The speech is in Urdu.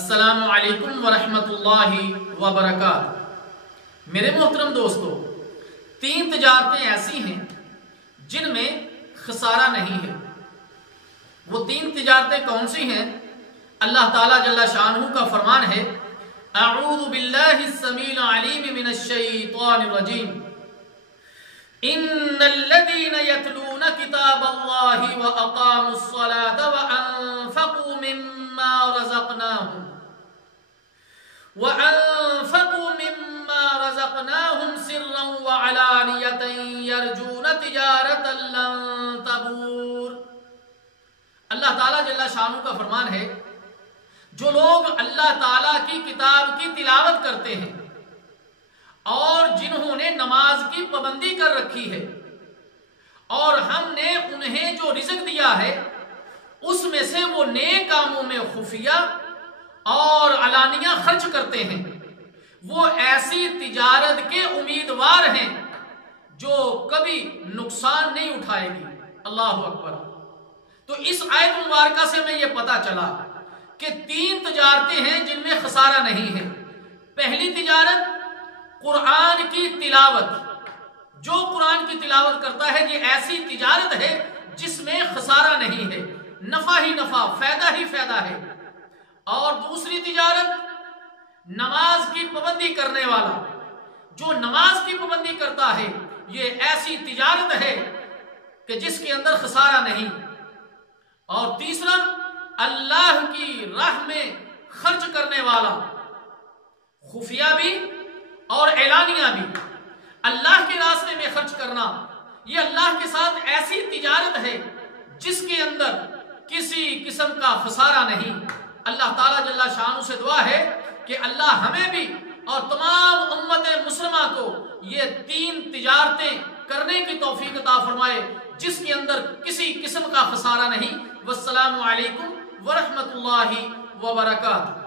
السلام علیکم ورحمۃ اللہ وبرکاتہ۔ میرے محترم دوستو، 3 تجارتیں ایسی ہیں جن میں خسارہ نہیں ہے۔ وہ 3 تجارتیں کون سی ہیں؟ اللہ تعالیٰ جل شانہ کا فرمان ہے، اعوذ باللہ السمیع العلیم من الشیطان الرجیم، ان الذین یتلون کتاب اللہ واقاموا الصلاة وانفقوا مما رزقناهم سرا وعلانیۃ یرجون تجارۃ لن تبور۔ اللہ تعالیٰ جل شانہ کا فرمان ہے، جو لوگ اللہ تعالیٰ کی کتاب کی تلاوت کرتے ہیں اور جنہوں نے نماز کی پابندی کر رکھی ہے، اور ہم نے انہیں جو رزق دیا ہے اس میں سے وہ نیک کاموں میں خفیہ اور علانیہ خرچ کرتے ہیں، وہ ایسی تجارت کے امیدوار ہیں جو کبھی نقصان نہیں اٹھائے گی۔ اللہ اکبر۔ تو اس آیت مبارکہ سے میں یہ پتا چلا کہ 3 تجارتیں ہیں جن میں خسارہ نہیں ہے۔ پہلی تجارت قرآن کی تلاوت۔ جو قرآن کی تلاوت کرتا ہے یہ ایسی تجارت ہے جس میں خسارہ نہیں ہے، نفع ہی نفع، فائدہ ہی فائدہ ہے۔ اور دوسری تجارت نماز کی پابندی کرنے والا، جو نماز کی پابندی کرتا ہے یہ ایسی تجارت ہے کہ جس کے اندر خسارہ نہیں۔ اور تیسرا اللہ کی راہ میں خرچ کرنے والا، خفیہ بھی اور اعلانیہ بھی، اللہ کے راستے میں خرچ کرنا، یہ اللہ کے ساتھ ایسی تجارت ہے جس کے اندر کسی قسم کا خسارہ نہیں۔ اللہ تعالیٰ جل شانہ سے دعا ہے کہ اللہ ہمیں بھی اور تمام امت مسلمہ کو یہ 3 تجارتیں کرنے کی توفیق عطا فرمائے جس کے اندر کسی قسم کا خسارہ نہیں۔ والسلام علیکم ورحمۃ اللہ وبرکاتہ۔